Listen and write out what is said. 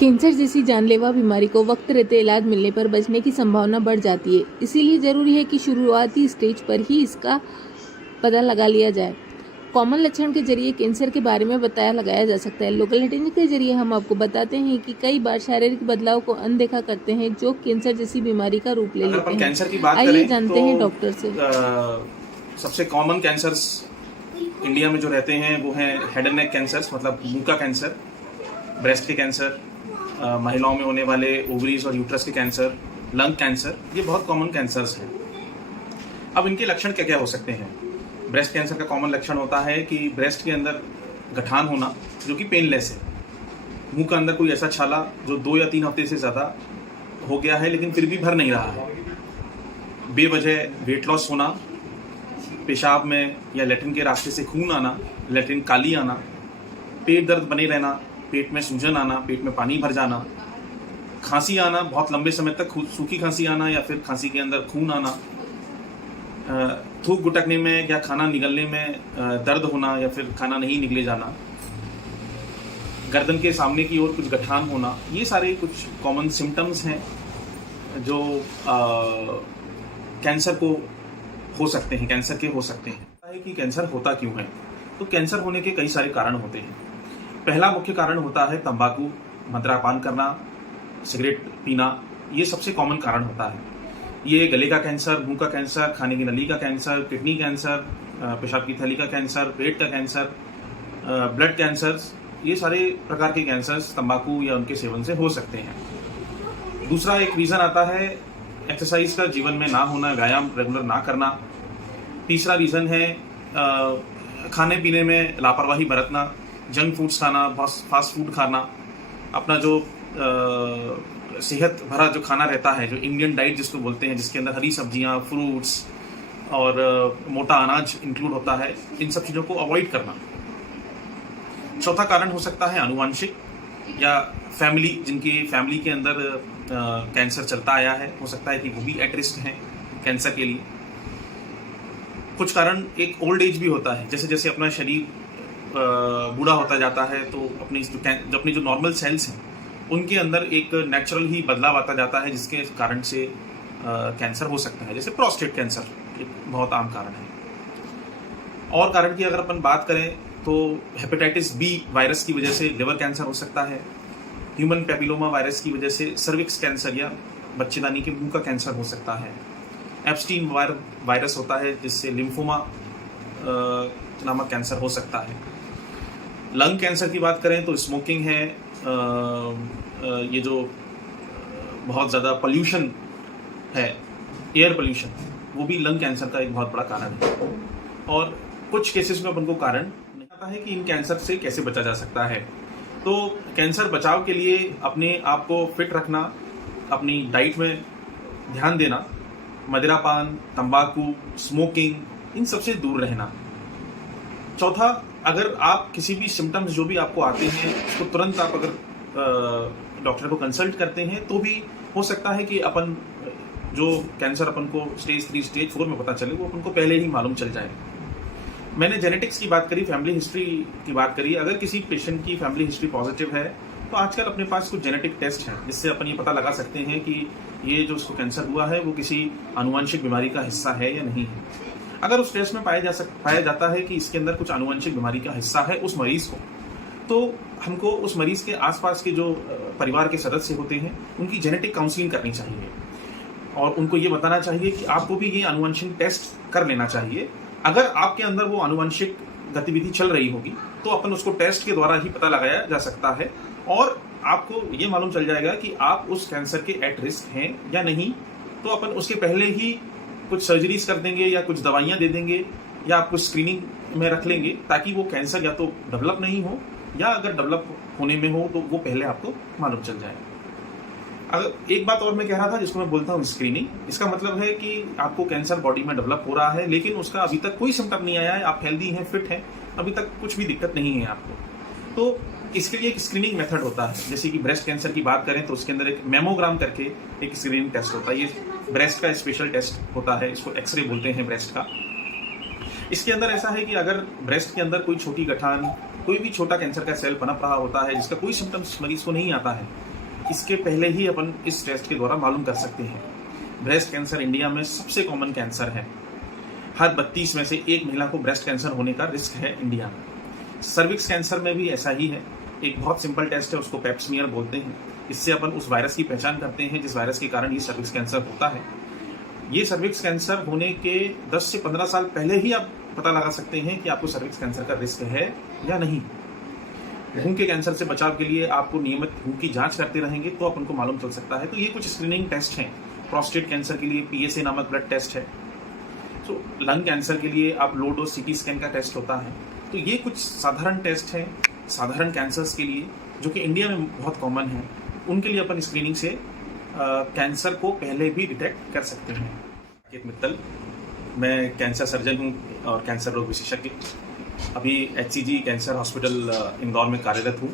Cancer जैसी जानलेवा बीमारी को वक्त रहते इलाज मिलने पर बचने की संभावना बढ़ जाती है। इसीलिए जरूरी है कि शुरुआती स्टेज पर ही इसका पता लगा लिया जाए। कॉमन लक्षण के जरिए कैंसर के बारे में लगाया जा सकता है। लोकल हिस्ट्री के जरिए हम आपको बताते हैं कि कई बार शारीरिक बदलाव को अनदेखा करते हैं जो कैंसर जैसी बीमारी का रूप ले लेते हैं। आइए जानते हैं डॉक्टर से। सबसे कॉमन कैंसर्स इंडिया में जो रहते हैं वो हैं हेड एंड नेक कैंसर्स, मतलब मुंह का कैंसर, ब्रेस्ट के कैंसर, महिलाओं में होने वाले ओवरीज और यूट्रस के कैंसर, लंग कैंसर, ये बहुत कॉमन कैंसर्स हैं। अब इनके लक्षण क्या क्या हो सकते हैं? ब्रेस्ट कैंसर का कॉमन लक्षण होता है कि ब्रेस्ट के अंदर गठान होना जो कि पेनलेस है। मुंह का अंदर कोई ऐसा छाला जो 2 या 3 हफ्ते से ज़्यादा हो गया है लेकिन फिर भी भर नहीं रहा है। बेवजह वेट लॉस होना, पेशाब में या लैट्रिन के रास्ते से खून आना, लैट्रिन काली आना, पेट दर्द बने रहना, पेट में सूजन आना, पेट में पानी भर जाना, खांसी आना, बहुत लंबे समय तक सूखी खांसी आना या फिर खांसी के अंदर खून आना, थूक गुटकने में या खाना निगलने में दर्द होना या फिर खाना नहीं निगले जाना, गर्दन के सामने की ओर कुछ गठान होना, ये सारे कुछ कॉमन सिम्टम्स हैं जो कैंसर को हो सकते हैं, कैंसर के हो सकते हैं। कि कैंसर होता क्यों है? तो कैंसर होने के कई सारे कारण होते हैं। पहला मुख्य कारण होता है तंबाकू, मदिरापान करना, सिगरेट पीना, ये सबसे कॉमन कारण होता है। ये गले का कैंसर, मुंह का कैंसर, खाने की नली का कैंसर, किडनी कैंसर, पेशाब की थैली का कैंसर, पेट का कैंसर, ब्लड कैंसर्स, ये सारे प्रकार के कैंसर्स तंबाकू या उनके सेवन से हो सकते हैं। दूसरा एक रीज़न आता है एक्सरसाइज का जीवन में ना होना, व्यायाम रेगुलर ना करना। तीसरा रीज़न है खाने पीने में लापरवाही बरतना, जंक फूड्स खाना, फास्ट फूड खाना, अपना जो सेहत भरा जो खाना रहता है, जो इंडियन डाइट जिसको बोलते हैं, जिसके अंदर हरी सब्जियां, फ्रूट्स और मोटा अनाज इंक्लूड होता है, इन सब चीज़ों को अवॉइड करना। चौथा कारण हो सकता है आनुवंशिक या फैमिली, जिनकी फैमिली के अंदर कैंसर चलता आया है, हो सकता है कि वो भी एट रिस्क हैं कैंसर के लिए। कुछ कारण एक ओल्ड एज भी होता है, जैसे जैसे अपना शरीर बूढ़ा होता जाता है तो अपनी जो नॉर्मल सेल्स हैं उनके अंदर एक नेचुरल ही बदलाव आता जाता है, जिसके कारण से कैंसर हो सकता है। जैसे प्रोस्टेट कैंसर एक बहुत आम कारण है। और कारण की अगर अपन बात करें तो हेपेटाइटिस बी वायरस की वजह से लिवर कैंसर हो सकता है। ह्यूमन पेपिलोमा वायरस की वजह से सर्विक्स कैंसर या बच्चेदानी के मुंह का कैंसर हो सकता है। एप्स्टीन वायरस होता है जिससे लिम्फोमा नामक कैंसर हो सकता है। लंग कैंसर की बात करें तो स्मोकिंग है, ये जो बहुत ज़्यादा पोल्यूशन है, एयर पोल्यूशन, वो भी लंग कैंसर का एक बहुत बड़ा कारण है। और कुछ केसेस में अपन को कारण नहीं आता है कि इन कैंसर से कैसे बचा जा सकता है। तो कैंसर बचाव के लिए अपने आप को फिट रखना, अपनी डाइट में ध्यान देना, मदिरापान, तंबाकू, स्मोकिंग, इन सबसे दूर रहना। चौथा, अगर आप किसी भी सिम्टम्स जो भी आपको आते हैं उसको तुरंत आप अगर डॉक्टर को कंसल्ट करते हैं तो भी हो सकता है कि अपन जो कैंसर अपन को स्टेज 3, स्टेज 4 में पता चले, वो अपन को पहले ही मालूम चल जाए। मैंने जेनेटिक्स की बात करी, फैमिली हिस्ट्री की बात करी। अगर किसी पेशेंट की फैमिली हिस्ट्री पॉजिटिव है तो आजकल अपने पास कुछ जेनेटिक टेस्ट हैं जिससे अपन ये पता लगा सकते हैं कि ये जो उसको कैंसर हुआ है वो किसी आनुवंशिक बीमारी का हिस्सा है या नहीं है। अगर उस टेस्ट में पाया जाता है कि इसके अंदर कुछ आनुवंशिक बीमारी का हिस्सा है उस मरीज को, तो हमको उस मरीज के आसपास के जो परिवार के सदस्य होते हैं उनकी जेनेटिक काउंसलिंग करनी चाहिए और उनको ये बताना चाहिए कि आपको भी ये आनुवंशिक टेस्ट कर लेना चाहिए। अगर आपके अंदर वो आनुवंशिक गतिविधि चल रही होगी तो अपन उसको टेस्ट के द्वारा ही पता लगाया जा सकता है और आपको ये मालूम चल जाएगा कि आप उस कैंसर के एट रिस्क हैं या नहीं। तो अपन उसके पहले ही कुछ सर्जरीज कर देंगे या कुछ दवाइयाँ दे देंगे या आप कुछ स्क्रीनिंग में रख लेंगे ताकि वो कैंसर या तो डेवलप नहीं हो या अगर डेवलप होने में हो तो वो पहले आपको मालूम चल जाए। अगर एक बात और मैं कह रहा था जिसको मैं बोलता हूँ स्क्रीनिंग, इसका मतलब है कि आपको कैंसर बॉडी में डेवलप हो रहा है लेकिन उसका अभी तक कोई सिम्टम नहीं आया है, आप हेल्दी हैं, फिट हैं, अभी तक कुछ भी दिक्कत नहीं है आपको। तो इसके लिए एक स्क्रीनिंग मेथड होता है। जैसे कि ब्रेस्ट कैंसर की बात करें तो उसके अंदर एक मेमोग्राम करके एक स्क्रीनिंग टेस्ट होता है। ये ब्रेस्ट का स्पेशल टेस्ट होता है, इसको एक्सरे बोलते हैं ब्रेस्ट का। इसके अंदर ऐसा है कि अगर ब्रेस्ट के अंदर कोई छोटी गठान, कोई भी छोटा कैंसर का सेल पनप रहा होता है जिसका कोई सिम्टम्स मरीज को नहीं आता है, इसके पहले ही अपन इस टेस्ट के द्वारा मालूम कर सकते हैं। ब्रेस्ट कैंसर इंडिया में सबसे कॉमन कैंसर है। हर 32 में से एक महिला को ब्रेस्ट कैंसर होने का रिस्क है इंडिया में। सर्विक्स कैंसर में भी ऐसा ही है। एक बहुत सिंपल टेस्ट है, उसको पेप स्मीयर बोलते हैं। इससे अपन उस वायरस की पहचान करते हैं जिस वायरस के कारण ये सर्विक्स कैंसर होता है। ये सर्विक्स कैंसर होने के 10 से 15 साल पहले ही आप पता लगा सकते हैं कि आपको सर्विक्स कैंसर का रिस्क है या नहीं। भ्रूण के कैंसर से बचाव के लिए आपको नियमित भ्रूण की जांच करते रहेंगे तो अपन को मालूम चल सकता है। तो ये कुछ स्क्रीनिंग टेस्ट हैं। प्रोस्टेट कैंसर के लिए PSA नामक ब्लड टेस्ट है। तो लंग कैंसर के लिए आप लो डोज CT स्कैन का टेस्ट होता है। तो ये कुछ साधारण टेस्ट हैं साधारण कैंसर्स के लिए जो कि इंडिया में बहुत कॉमन है। उनके लिए अपन स्क्रीनिंग से कैंसर को पहले भी डिटेक्ट कर सकते हैं। साकेत मित्तल, मैं कैंसर सर्जन हूँ और कैंसर रोग विशेषज्ञ। अभी HCG कैंसर हॉस्पिटल इंदौर में कार्यरत हूँ।